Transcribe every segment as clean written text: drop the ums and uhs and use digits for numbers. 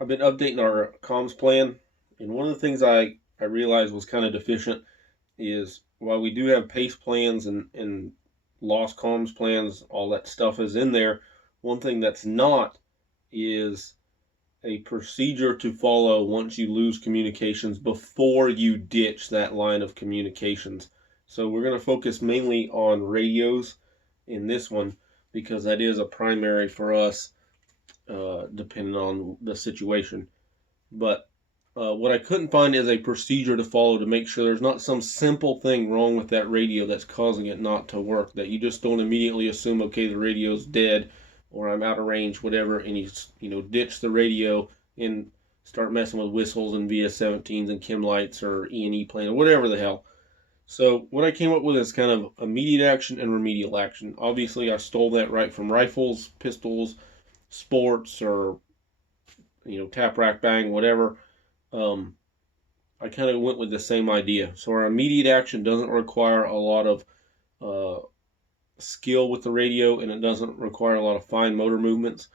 I've been updating our comms plan, and one of the things I realized was kind of deficient is while we do have pace plans and lost comms plans, all that stuff is in there. One thing that's not is a procedure to follow once you lose communications before you ditch that line of communications. So we're going to focus mainly on radios in this one because that is a primary for us, depending on the situation. But what I couldn't find is a procedure to follow to make sure there's not some simple thing wrong with that radio that's causing it not to work. That you just don't immediately assume, okay, the radio's dead or I'm out of range, whatever, and you ditch the radio and start messing with whistles and VS-17s and chem lights or E&E plane or whatever the hell. So what I came up with is kind of immediate action and remedial action. Obviously, I stole that right from rifles, pistols, sports, or tap rack bang, whatever. I kind of went with the same idea. So our immediate action doesn't require a lot of skill with the radio, and it doesn't require a lot of fine motor movements.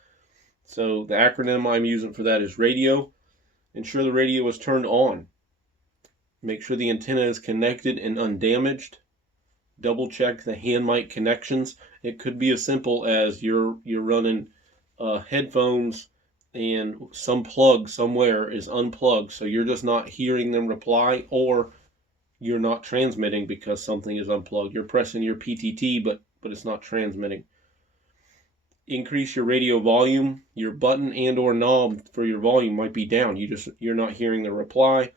So the acronym I'm using for that is radio. Ensure the radio is turned on. Make sure the antenna is connected and undamaged. Double check the hand mic connections. It could be as simple as you're running headphones and some plug somewhere is unplugged, so you're just not hearing them reply, or you're not transmitting because something is unplugged. You're pressing your PTT, but it's not transmitting. Increase your radio volume. Your button and or knob for your volume might be down. You're not hearing the reply.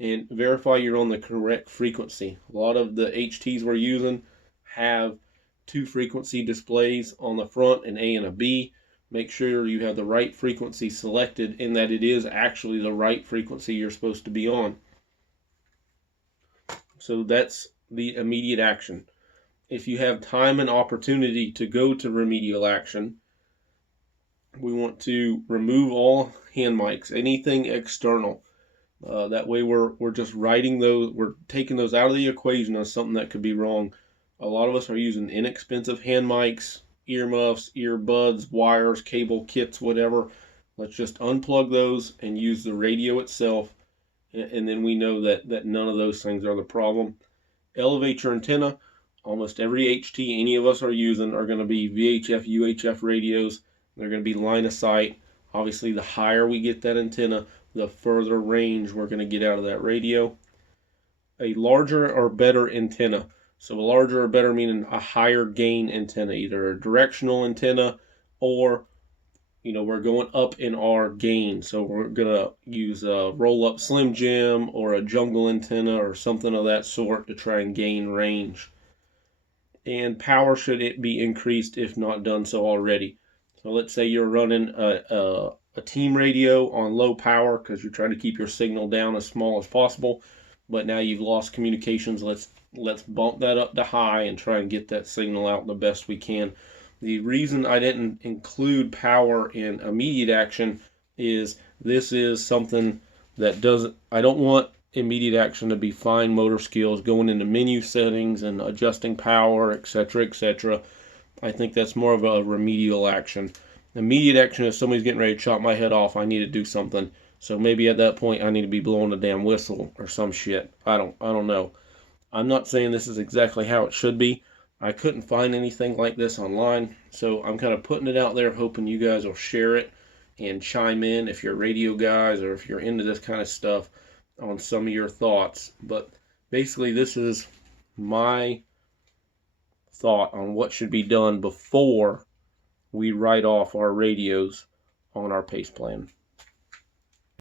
And verify you're on the correct frequency. A lot of the HTs we're using have two frequency displays on the front, an A and a B. Make sure you have the right frequency selected and that it is actually the right frequency you're supposed to be on. So that's the immediate action. If you have time and opportunity to go to remedial action, we want to remove all hand mics, anything external. That way we're just writing those, we're taking those out of the equation as something that could be wrong. A lot of us are using inexpensive hand mics, earmuffs, earbuds, wires, cable kits, whatever. Let's just unplug those and use the radio itself, and then we know that none of those things are the problem. Elevate your antenna. Almost every HT any of us are using are going to be VHF, UHF radios. They're going to be line of sight. Obviously, the higher we get that antenna, the further range we're going to get out of that radio. A larger or better antenna. So a larger or better meaning a higher gain antenna, either a directional antenna or we're going up in our gain. So we're going to use a roll-up Slim Jim or a jungle antenna or something of that sort to try and gain range. And power should it be increased if not done so already. So let's say you're running a team radio on low power because you're trying to keep your signal down as small as possible, but now you've lost communications. Let's bump that up to high and try and get that signal out the best we can. The reason I didn't include power in immediate action is this is something that I don't want immediate action to be fine motor skills going into menu settings and adjusting power, etc., etc. I think that's more of a remedial action. Immediate action is somebody's getting ready to chop my head off. I need to do something. So maybe at that point I need to be blowing a damn whistle or some shit. I don't know. I'm not saying this is exactly how it should be. I couldn't find anything like this online, so I'm kind of putting it out there, hoping you guys will share it and chime in if you're radio guys or if you're into this kind of stuff on some of your thoughts. But basically, this is my thought on what should be done before we write off our radios on our pace plan.